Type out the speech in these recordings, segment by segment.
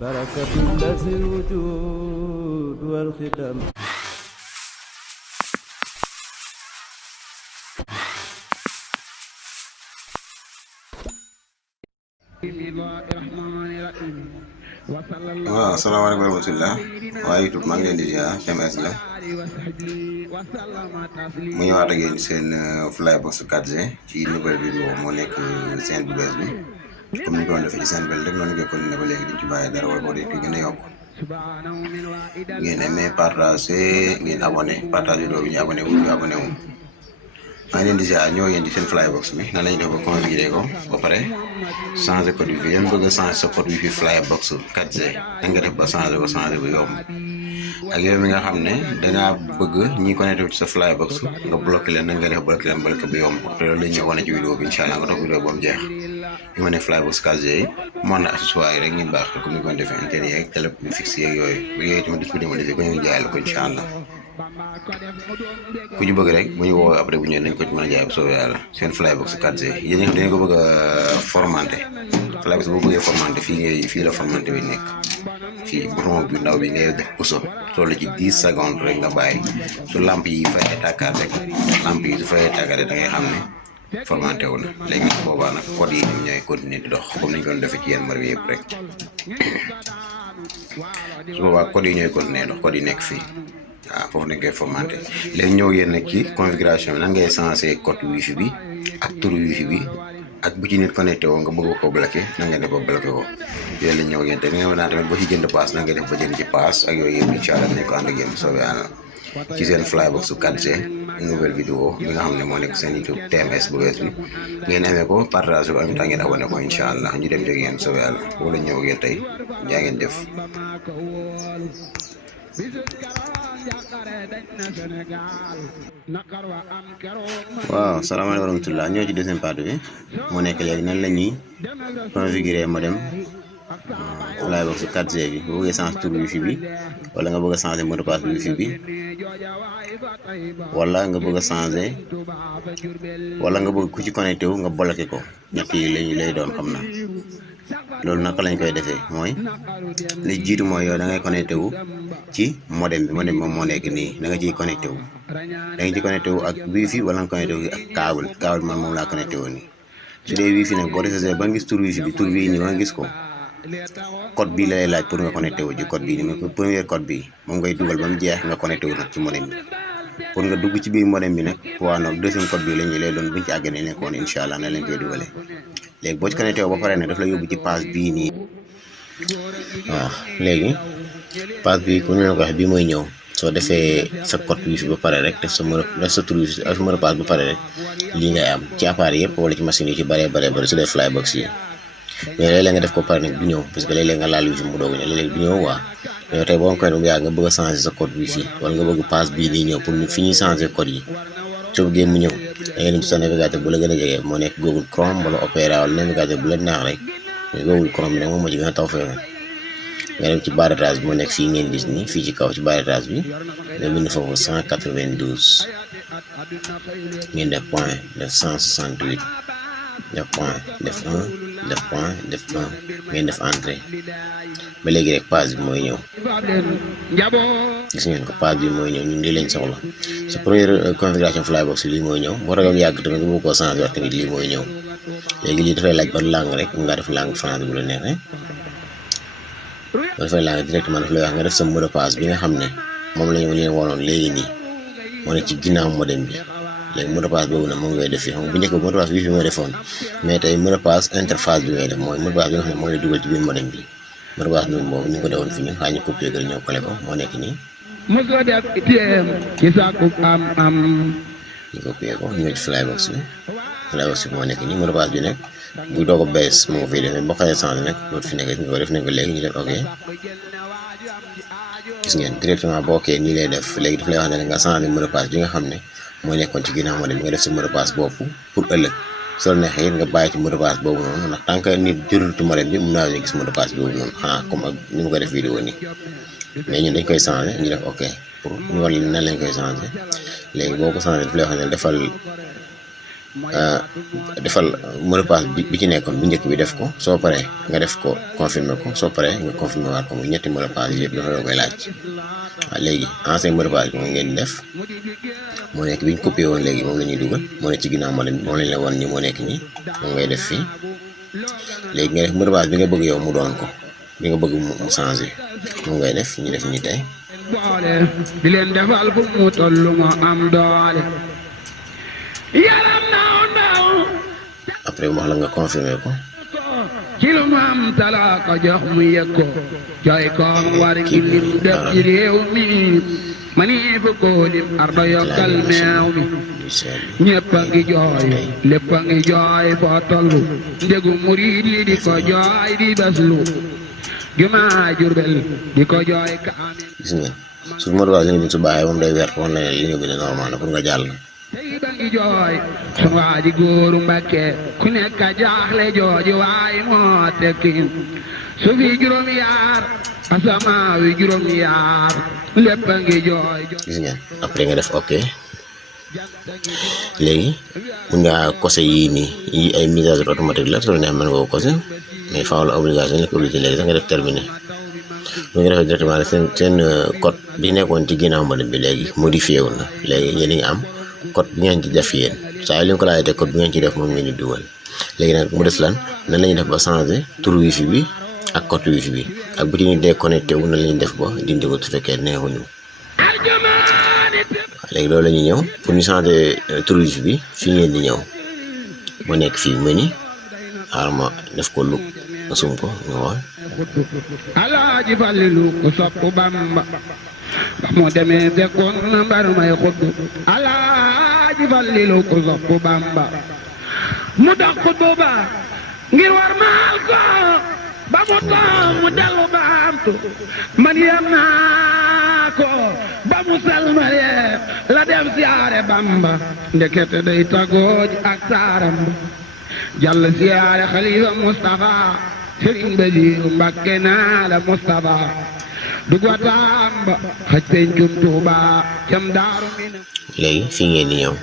بركة الذي الوجود والخدم. waaw asalaamaaleykum wa rahmatulah waa YouTube maa ngi leen di ziar TMS la mu ñëwaat ak yéen seen Flybox 4G ci nouvelle vidéo moo nekk seen bu bees bi comme ni ñu ko doon defee ci seen bel rek noonu ngeen ko ne ba léegi duñ ci bàyyi dara wala boo dee gën a yokk ngeen aimé partagé ngeen abonné partagé vidéo bi ñu abonné wu maa ngi leen di ziar ñoo yéen ci seen Flybox bi nan la ñuy def ba configuré ko ba pare changer code wifi yéen bëgg a changer sa code wifi Flybox 4G da nga def ba changer bu yomb ak yow mi nga xam ne dangaa bëgg ñi connecté ci sa Flybox nga bloqué leen da nga def bloqué bu yomb te loolu la ñu wane ci vidéo bi incha allah nga topp vidéo ba mu jeex ñu ma ne Flybox 4G yi mën na accessoire yi rek ngeen baax comme ni ko defee intérêt yeeg télé fixe yeeg yooyu tamit disponible ko ñu jaay la ko incha allah ku ñu bëgg rek bu ñu woowee après bu ñëwee nañ ko ci mën a jaay bu soobee yàlla seen Flybox 4G yéen ñi dañu ko bëgg a formanté Flybox boo bëggee formanté fii la formanté bi nekk fii bouton bi ndaw bi ngay def puso toll ci 10 secondes rek nga bàyyi su lamp yi fayee tàkkaat rek lamp yi su fayee tàkkaat da ngay xam ne formanté wu na léegi nag boobaa nag code yi ñoom ñooy continuer di dox comme niñ ko doon defee ci yenn marque yëpp rek su boobaa code yi ñooy continuer dox code yi nekk fii waaw foofu nañ koy formanté léegi ñëw yéen nag ci configuration bi nan ngay changer code wifi bi ak turu wifi bi ak bu ci nit connecté woo nga bëgg ko bloqué nan nga def ba bloqué ko yooyu la ñëw yéen te nga naan tamit boo ci jënd pass nan nga def ba jënd ci pass ak yooyu yëpp incha allah nañ ko ànd ak yéen soobee yàlla ci seen Flybox 4G nouvelle vidéo bi nga xam ne moo nekk seen YouTube TMS bu bees bi ngeen amee ko partage ko en même temps ngeen abonné ko incha allah ñu dem jóg yéen soobee yàlla wala ñëw ak yéen tey jaa ngeen def. waaw salaamaaleykum wa rahmatulah ñoo ci deuxième partie bi moo nekk léegi nan la ñuy configurer modem Flybox 4G bi boo bëggee changer tur wifi bi wala nga bëgg a changer mot de passe wifi bi wala nga bëgg a changer wala nga bëgg ku ci connecté wu nga bloqué ko ñett yi lay doon xam na loolu naka lañ koy defee mooy li jiitu mooy yow da ngay connecté wu ci modem bi moom moo nekk nii da nga ciy connecté wu da nga ci connecté wu ak wifi wala nga connecté wu ak câble man moom laa connecté wu nii su dee wifi nag boo desee ba nga gis tur wifi bi tur bii nii ba nga gis ko code bii la lay laaj pour nga connecté wu ci code bii nii premier code bi moom ngay dugal ba mu jeex nga connecté wu nag ci modem bi pour nga dugg ci biir modem bi nag waaw nag deuxième code bi lay doon buñ ci àgg ne nekkoon incha allah na lañ koy dugalee léegi boo ci connecté wu ba pare nag daf la yóbbu ci page bii nii waaw léegi page bii ku ñu la ko waxee bii mooy ñëw soo defee sa code wifi ba pare rek def sa tur wifi ak sa mot de passe ba pare rek lii ngay am ci appareil yëpp wala ci machine yi ci bëree su dee Flybox yi mais léeg-léeg nga def ko pare nag du ñëw parce que léeg-léeg nga laal wifi mu doog ñëw léeg-léeg du ñëw waa mais tey boo koy yaa nga bëgg a changer sa code wifi wala nga bëgg page bii nii ñëw pour fi ñuy changer code yi soo bëggee mu ñëw da ngay dem ci sa navigateur bu la gën a jege moo nekk Google Chrome wala Opera wala navigateur bu la neex rek mais Google Chrome bi nag moom moo ci gën a taw feexe nga dem ci barre de recherche bi moo nekk fii ngeen gis nii fii ci kaw ci barre de recherche bi nga bind foofu 192 ngeen def point def 168 def point def 1 def point def 1 ngeen def entrée ba léegi rek page bi mooy ñëw gis ngeen ko page bi mooy ñëw ñun lii lañ soxla sa première configuration Flybox lii mooy ñëw boo ragal yàgg tamit nga bëgg koo changer wax tamit lii mooy ñëw léegi lii dafay laaj ban langue rek nga def langue français bu la neexee dafay langue directement daf lay wax nga def sa mot de passe bi nga xam ne moom la ñu leen wanoon léegi nii moo ne ci ginnaaw modem bi léegi mot de passe boobu nag moom ngay def fii xam nga bu njëkk mot de passe wifi nga defoon mais tey mot de passe interface bi ngay def mooy mot de passe bi nga xam ne moo lay dugal ci biir modem bi mot de passe bi boobu ñu ko defoon fi ñu xaa ñu copier ko ñëw collé ko moo nekk nii ñu copier ko ñëw ci Flybox bi moo nekk nii mot de passe bi nag bu doog a bees moo fiy def boo xasee changé nag dootu fi nekk nga ko def nañ ko léegi ñu def ok gis ngeen directement boo ok nii lay def léegi daf lay wax ne nga changé mot de passe bi nga xam ne moo nekkoon ci ginnaaw modem bi nga def sa mot de passe boobu pour ëllëg soo neexee it nga bàyyi ci mot de passe boobu noonu ndax tant que nit jërul ci modem bi mun naa gis mot de passe boobu noonu xanaa comme ak ni mu ko def vidéo nii mais ñun dañ koy changé ñu def ok pour ñu war nan lañ koy changé léegi boo ko changé daf lay wax ne defal defal mot de passe bi ci nekkoon bu njëkk bi def ko soo paree nga def ko confirmer ko soo paree nga confirmer waat ko mu ñetti mot de passe yëpp dafa la koy laaj. waaw léegi ancien mot de passe bi moom ngeen di def moo nekk bi ñu copié woon léegi moom la ñuy dugal moo nekk ci ginnaaw moom lañ la woon ni moo nekk nii moom ngay def fii léegi nga def mot de passe bi nga bëgg yow mu doon ko bi nga bëgg mu changé moom ngay def ñu def nii tey. di leen defal fu mu tollu moo am doole yaram naaw après mu wax la nga confirmer ko. ci lu mu am tala ko jox mu yëg ko jooy ko war ngi lim def ci réew mi mani fu ko lim ardo yokkal meew mi ñëpp a ngi jooy lépp a ngi jooy foo tollu ndegu murid yi di ko jooy di beslu jumaa Jurbel di ko jooy kaamil. gis ngeen su mot de passe li nga bind su baaxee moom day wert woon na li nga bind normal na pour nga jàll. tey ba ngi jooy su waa ji góoru Mbàkke ku nekk a jaaxle jooji waay moo tekki su fi juróom yaar asamaa wi juróom yaar lépp a ngi jooy. gis ngeen après nga def ok léegi mun ngaa kose yii nii yii ay mise à jour automatique la soo neex mën nga ko kose mais faaw la obligation nekk obligé léegi sax nga def terminé bu nga defee directement seen code bi nekkoon ci ginnaaw mode bi léegi modifié wu na léegi yéen a ngi am code bi ngeen ci def yéen saa yu ko laajatee code bi ngeen ci def moom ngeen di dugal léegi nag mu des lan nan la ñuy def ba changer tur wifi bi ak code wifi bi ak bu ci ñu déconnecté wu nan la ñuy def ba dindi ko su fekkee neexuñu. léegi loolu la ñuy ñëw pour ñu changer tur wifi bi fii ngeen di ñëw moo nekk fii menu xaaral ma def ko lu nga sum ko nga xool. Alaaji Fallilu ku sopp Bamba ba mu demee fekkoon na mbar may xutbu Alaaji Fallilu ku sopp Bamba mu dox xutbu ba ngir war maal ko ba mu toog mu dellu baamtu man yem naa ko ba mu salmalee la dem siyaare Bamba ndekete day tagooj ak saaram jàll siyaare Xalifa Mustafa Sëriñ Basiiru Mbàkke naa la Mustafa dugataam ba xaj pencum Tuuba cam daaru min. léegi fii ngeen di ñëw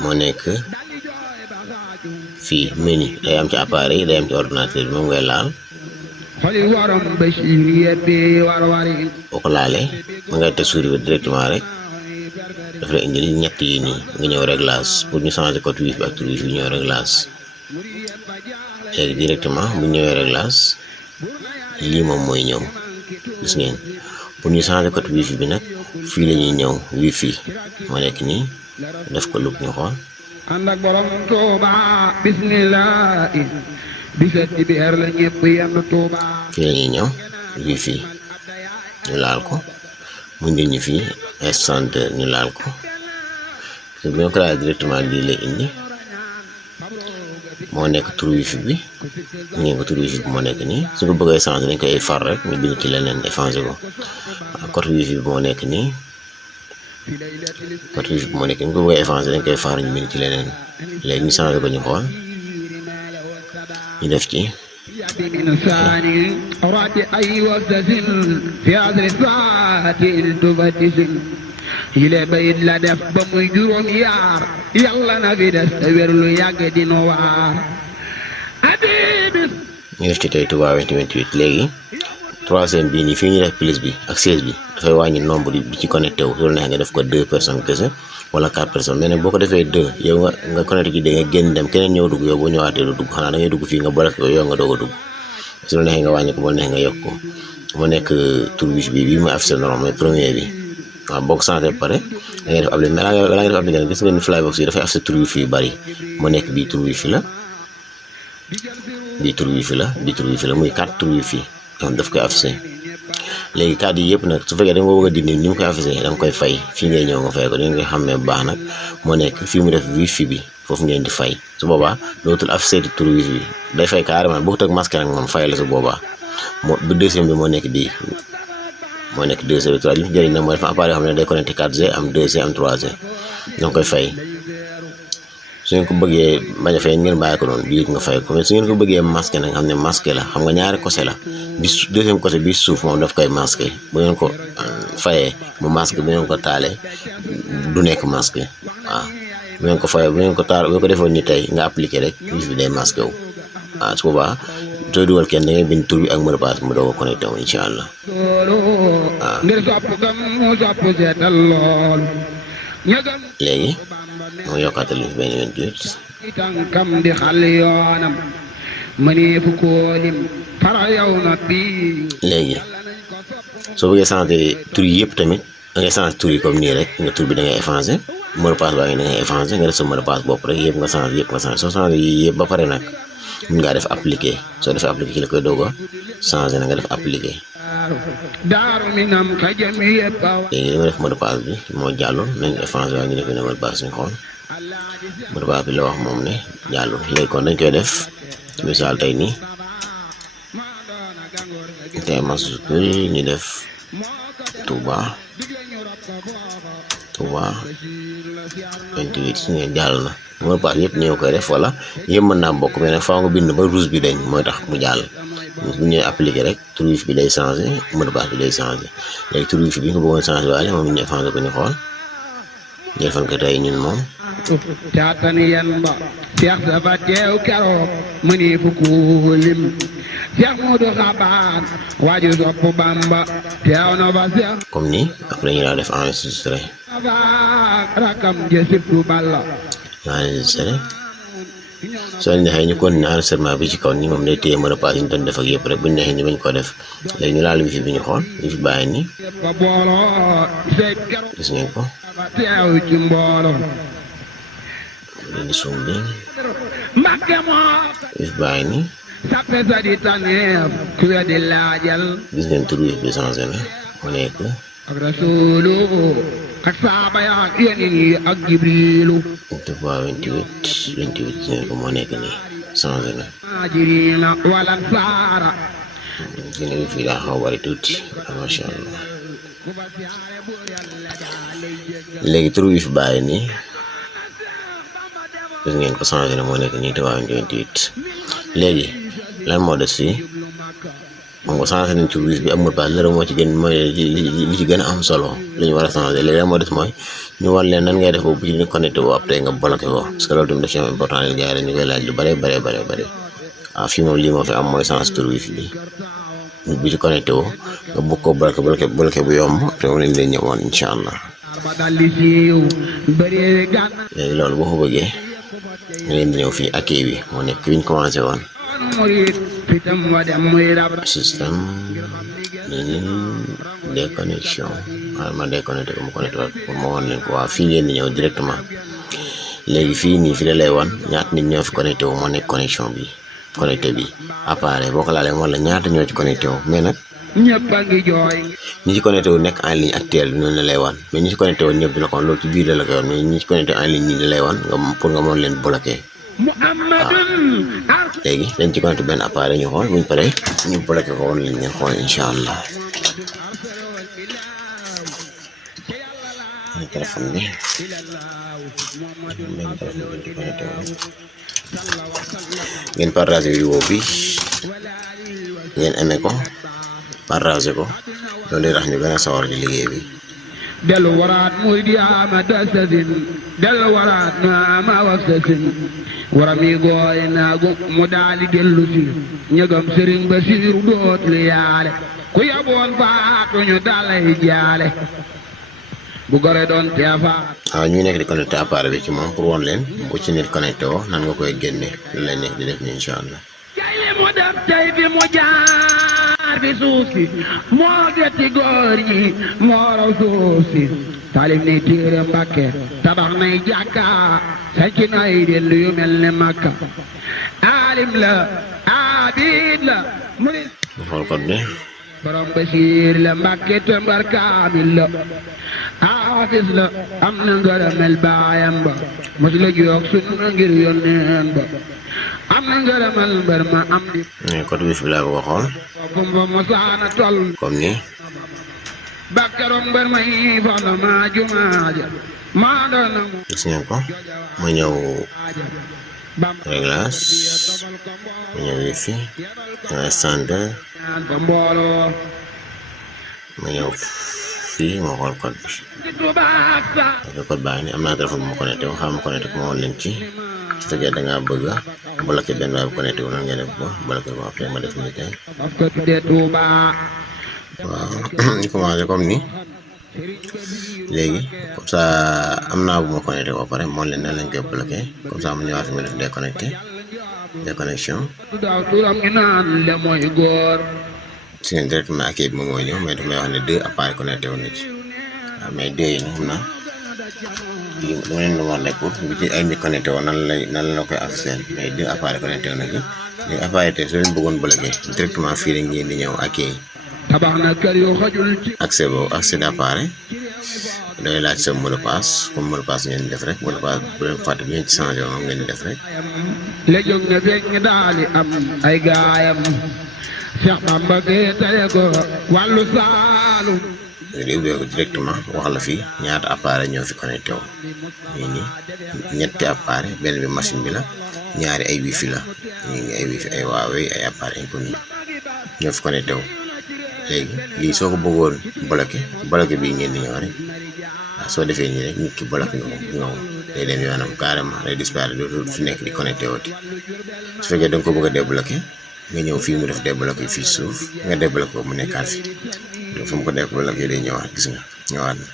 moo nekk fii menu day am ci appareil day am ci ordinateur bi moom ngay laal. xoli waram Basiir yebbi war wari. boo ko laalee ma ngay teg souris bi directement rek daf lay indil ñett yi nii nga ñëw réglage pour ñu changer code wifi bi ak tur wifi bi ñëw réglage léegi directement bu ñëwee réglage lii moom mooy ñëw gis ngeen pour ñu changer code wifi bi nag fii la ñuy ñëw wifi moo nekk nii def ko lu ñu xool. ànd ak borom Tuuba bismillah bisat ci biir la ñëpp yenn Tuuba. fii la ñuy ñëw wifi ñu laal ko mu indil ñu fii instantaire ñu laal ko bu ñu ko laal directement lii lay indi moo nekk tur wifi bi ngeen ko tur wifi bi moo nekk nii su ko bëggee changer dañ koy far rek ñu bind ci leneen effacé ko code wifi bi moo nekk nii code wifi bi moo nekk nii ñu ko bëggee effacé dañ koy far ñu bind ci leneen léegi ñu changer ko ñu xool ñu def ci. من ثاني راتي أي وزن في هذا الساعة التفتش إلى بيت لا دف بمجرم يار يلا نبي دستور له يجدي نوار أبيب ñu def ci tey Touba 28 léegi troisième bii nii fii ñu def plus bi ak 16 bi dafay wàññi nombre bi ci connecté wu loolu neex nga def ko 2 personnes kese wala 4 personnes mais nag boo ko defee 2 yow nga connecté ci nga génn dem keneen ñëw dugg yow boo ñëwaatee du dugg xanaa da ngay dugg fii nga bloqué ko yow nga doog a dugg su la neexee nga wàññi ko boo neexee nga yokk ko moo nekk tur wifi bi bii mooy affiché normal mooy premier bi waaw boo ko changé ba pare da ngay def appliqué mais balaa nga def appliqué gis nga ni Flybox yi dafay affiché tur wifi yu bari moo nekk bii tur wifi la bii tur wifi la bii tur wifi la muy 4 tur wifi donc daf koy affiché léegi kàddu yi yëpp nag su fekkee da nga bëgg a dindi ni mu koy affiché da nga koy fay fii ngay ñëw nga fay ko dañ koy xàmmee bu baax nag moo nekk fii mu def wifi bi foofu ngeen di fay su boobaa dootul affiché di tur wifi bi day fay carrément bokkut ak masque nag moom fay la su boobaa moo bu deuxième bi moo nekk bii moo nekk 2G 3 li mu jëriñ nag mooy dafa appareil yoo xam ne day connecté 4G am 2G am 3G da nga koy fay su ngeen ko bëggee bañ a fay ngeen bàyyi ko noonu bii nga fay ko mais su ngeen ko bëggee masqué nag nga xam ne masqué la xam nga ñaari côté la bi deuxième côté bi suuf moom daf koy masqué bu ngeen ko fayee mu masqué bu ngeen ko taalee du nekk masqué waaw bu ngeen ko fay bu ngeen ko taal bu ngeen ko defoon ni tey nga appliqué rek wifi bi day masqué wu su boobaa soo dugal kenn da ngay bind tur bi ak mot de passe mu doog a connecté wu incha allah ngir sopp gam mu sopp seetal lool ñagam léegi moo yokkaatal wifi benn 28 tànkam di xal yoonam mëneefu koo lim fara yow na bii léegi soo bëggee changer tur yi yëpp tamit da ngay changer tur yi comme nii rek nga tur bi da ngay effacer mot de passe baa ngi da ngay effacer nga def sa mot de passe bopp rek yëpp nga changer soo changer yi yëpp ba pare nag mun ngaa def appliqué soo defee appliqué ci la koy doog a changer na nga def appliqué daaru minam xajam yëpp léegi li ma def mot de passe bi moo jàllul nañ effacer waaye ñu defee ne mot de passe ñu xool mot de passe bi la wax moom ne jàllul léegi kon dañ koy def ci misaal tey nii tey majuscule ñu def Touba 28 su ngeen jàll na mot de passe yëpp ñëw koy def wala yëpp mën naa bokk mais nag faaw nga bind ba rouge bi dañ mooy tax mu jàll bu ñëwee appliqué rek tur wifi bi day changé mot de passe bi day changé léegi tur wifi bi nga bëggoon changé waale moom ñu effacé ko ñu xool ñu defal ko tey ñun moom caatan yan ba Seex dafa teew keroog mëneefu koo lim Seex Moodu Xabaan waaju sopp Bamba teew na ba Seex comme nii après ñu daal def enregistré rakam jësibtu balla enregistré soo leen neexee ñu continuer enregistrement bi ci kaw nii moom day téye mot de passe yi ñu doon def ak yëpp rek bu ñu neexee ñu bañ ko def léegi ñu laal wifi bi ñu xool wifi bàyyi nii ba booloo say keroog gis ngeen ko teew ci mbooloo di suum bi Mbàkke moo wifi bàyyi nii sappe sa di taneef ku di laajal gis ngeen tur wifi bi changé na mu nekk ak rasuulu ak saaba ya ak yeneen yi ak jibriilu Touba 28 gis ngeen ko moo nekk nii changé na ajirina wala saara gis ngeen wifi daa xaw bari tuuti masha Allah léegi tur wifi bàyyi nii gis ngeen ko changé na moo nekk nii Touba 28 léegi lan moo des fii moom ko changé nañ tur wifi bi ak mot de passe la moo ci gën mooy li ci gën a am solo li ñu war a changé léegi lan moo des mooy ñu wan leen nan ngay def boobu ci ni connecté boo après nga bloqué ko parce que loolu tamit daf ci am important leen gars yi ñu koy laaj lu bare waaw fii moom lii moo fi am mooy changé tur wifi bi ci connecté woo nga bëgg ko bloqué bu yomb après moom lañ leen ñëwoon incha allah léegi loolu boo ko bëggee nga leen di ñëw fii accueil bi moo nekk fi ñu commencé woon système nii déconnexion waaw ma déconnecté ko mu connecté waat pour ma woon leen ko waaw fii ngeen di ñëw directement léegi fii nii fi la lay wan ñaata nit ñoo fi connecté wu moo nekk connexion bi connecté bi appareil boo ko laalee wala ñaata ñoo ci connecté wu mais nag ñëpp a ngi jooy ñi ci connecté wu nekk en ligne actuelle bi noonu la lay wan mais ñi ci connecté wu ñëpp dina ko wan loolu ci biir la koy wan mais ñi ci connecté en ligne ñi la lay wan nga pour nga mën leen bloqué léegi dañ ci connecté benn appareil ñu xool buñ paree ñu bloqué ko woon leen ngeen xool incha allah téléphone bi benn téléphone bi ci connecté wu ngeen partagé vidéo bi ngeen aimé ko partagé ko loolu day tax ñu gën a sawar ci liggéey bi dellu waraat muy di ama dasasin dellu waraat no ama waksasin warami gooy naagu mu daali dellu si ñëgam sëriñ ba siiru dootul yaale ku yaboon faatu ñu dalay jaale bu gore doon teefaat waaw ñu nekk di connecté appareil bi ci moom pour woon leen bu ci nit connecté woo nan nga koy génne lu lay nekk di def ni incha allah li mu def tey fi mu jaar fi suuf si moo getti góor ñi moo raw suuf si talif nay téere Mbàkke tabax nay jàkka sanci nay dellu yu mel ne Makka alim la abid la murid ñu xool code bi borom Basiir la Mbàkke tëmbar kaamil la haafis la am na ngërëmel baayam ba mos la jox sunna ngir yónneen ba am na ngërëmal mbër ma am di code wifi bi laa ko xool bumba mosaana tol comme ni bakkaroon mbër ma yi foxla maa jumaaja maa doon na mu gis ngeen ko ma ñëw réglage ma ñëw wifi standard ba mbooloo ma ñëw fii moo xool code bi ok code baa ngi nii am naa téléphone bu ma connecté wu xam ma connecté ko ma woon leen ci su fekkee da ngaa bëgg a bloqué benn waay bu connecté wu noonu ngeen def ba bloqué ko après ma def nii tey waaw ñu commencé comme ni léegi comme ça am naa bu ma connecté ba pare moo leen nan lañ koy bloqué comme ça mu ñëwaat fi ma def déconnexion si ngeen directement ak bi moom mooy ñëw mais daf may wax ne 2 appareils connecté wu na ci waaw mais 2 yi nag xam naa lii dama leen di wax ne pour bu ci ay nit connecté woon nan la koy accès mais 2 appareils connecté wu na ci léegi appareil tey soo leen bëggoon bloqué directement fii rek ngeen di ñëw ak accès boobu accès d'appareil day laaj sa mot de passe comme mot de passe ngeen def rek mot de passe bu leen fàtte bi ngeen ci changé moom ngeen di def rek léjog na feeñ nga daali am ay gaayam Cheikh Bamba gee tale ko wàllu saalum léegi ubbee ko directement wax la fii ñaata appareil ñoo fi connecté wu nii ñetti appareil benn bi machine bi la ñaari ay wifi la ñii ay wifi ay Huawei ay appareil inconnu ñoo fi connecté wu léegi lii soo ko bëggoon bloqué bii ngeen di ñëw rek waaw soo defee nii rek nit ki bloqué nga ko day dem yoonam carrément day disparaître dootul fi nekk di connecté wooti su fekkee da nga ko bëgg a débloqué nga ñëw fii mu def débloqué fii suuf nga débloqué ko mu nekkaat fi fu mu ko débloqué day ñëwaat gis nga ñëwaat na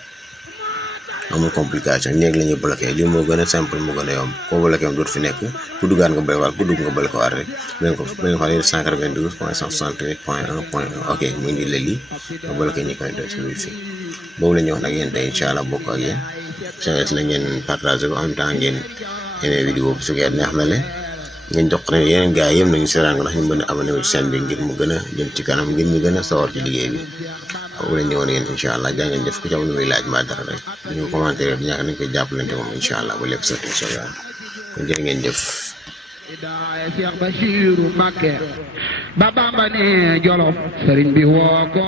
amul complication néeg la ñuy bloqué lii moo gën a simple moo gën a yomb koo bloqué am dootu fi nekk ku duggaat nga bloqué waat ku dugg nga bloqué waat rek bu leen xool 192.168.1.1 ok mu indi la lii nga bloqué ñi koy doon si wifi boobu la ñu wax nag yéen tey incha allah bokk ak yéen si la ngeen partagé ko en même temps ngeen aimé vidéo bi su fekkee neex na leen ngeen jox ne yeneen gars yëpp nañu seetaan ko ndax ñu mën a abonné wu ci chaîne bi ngir mu gën a jëm ci kanam ngir ñu gën a sawar ci liggéey bi boobu la ñëwoon yéen incha allah jaa ngeen def ku ci am lu muy laaj mbaa dara rek ñu commentaire bi ñàkk nañ koy jàppalante moom incha allah ba lépp sotti incha allah kon jërë ngeen jëf Idaaya Cheikh Bachiru Mbacké ba Bamba ne Jolof sëriñ bi woo ko